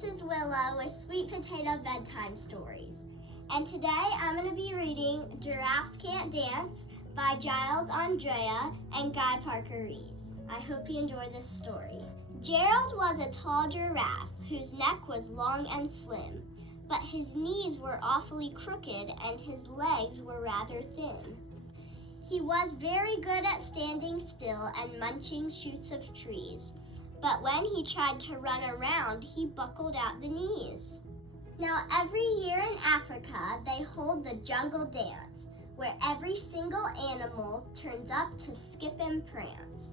this is Willow with Sweet Potato Bedtime Stories. And today I'm going to be reading Giraffes Can't Dance by Giles Andrea and Guy Parker Reeves. I hope you enjoy this story. Gerald was a tall giraffe whose neck was long and slim, but his knees were awfully crooked and his legs were rather thin. He was very good at standing still and munching shoots of trees, but when he tried to run around, he buckled at the knees. Now, every year in Africa, they hold the jungle dance, where every single animal turns up to skip and prance.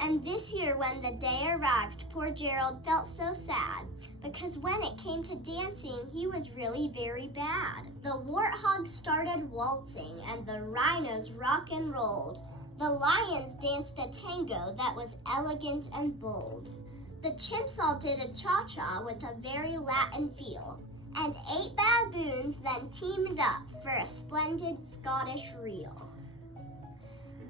And this year, when the day arrived, poor Gerald felt so sad, because when it came to dancing, he was really very bad. The warthogs started waltzing, and the rhinos rock and rolled. The lions danced a tango that was elegant and bold. The chimps all did a cha-cha with a very Latin feel, and 8 baboons then teamed up for a splendid Scottish reel.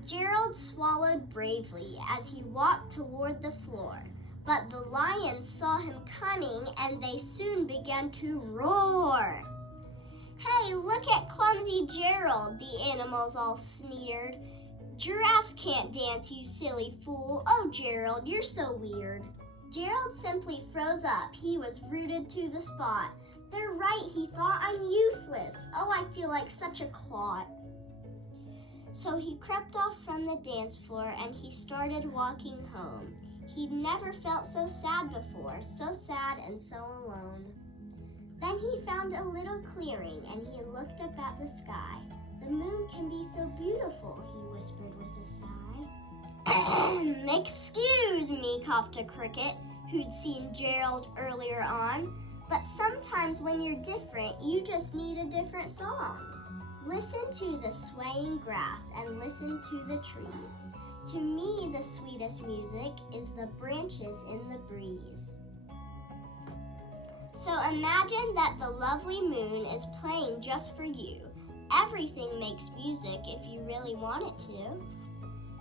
Gerald swallowed bravely as he walked toward the floor, but the lions saw him coming and they soon began to roar. "Hey, look at clumsy Gerald," the animals all sneered. "Giraffes can't dance, you silly fool. Oh, Gerald, you're so weird." Gerald simply froze up. He was rooted to the spot. "They're right," he thought. "I'm useless. Oh, I feel like such a clot." So he crept off from the dance floor and he started walking home. He'd never felt so sad before, so sad and so alone. Then he found a little clearing and he looked up at the sky. "The moon can be so beautiful," he whispered with a sigh. "Excuse me," coughed a cricket who'd seen Gerald earlier on, "but sometimes when you're different, you just need a different song. Listen to the swaying grass and listen to the trees. To me, the sweetest music is the branches in the breeze." So imagine that the lovely moon is playing just for you. Everything makes music if you really want it to.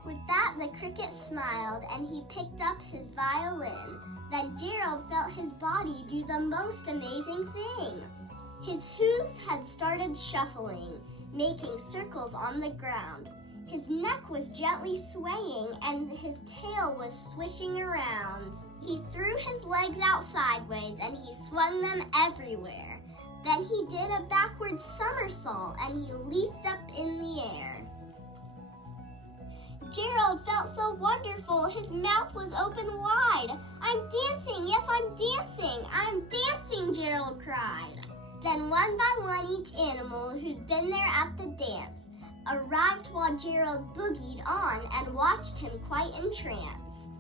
With that, the cricket smiled and he picked up his violin. Then Gerald felt his body do the most amazing thing. His hooves had started shuffling, making circles on the ground. His neck was gently swaying and his tail was swishing around. He threw his legs out sideways and he swung them everywhere. Then he did a backward somersault and he leaped up in the air. Gerald felt so wonderful, his mouth was open wide. "I'm dancing, yes, I'm dancing, I'm dancing," Gerald cried. Then one by one each animal who'd been there at the dance arrived while Gerald boogied on and watched him quite entranced.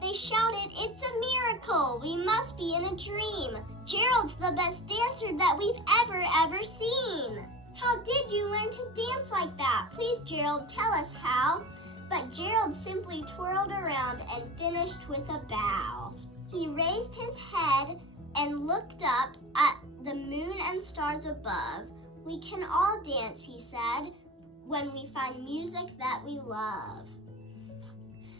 They shouted, "It's a miracle! We must be in a dream! Gerald's the best dancer that we've ever seen! How did you learn to dance like that? Please, Gerald, tell us how." But Gerald simply twirled around and finished with a bow. He raised his head and looked up at the moon and stars above. "We can all dance," he said, "when we find music that we love."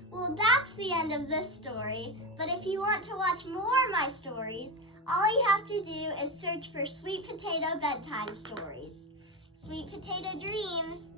Well, that's the end of this story, but if you want to watch more of my stories, all you have to do is search for Sweet Potato Bedtime Stories. Sweet Potato Dreams!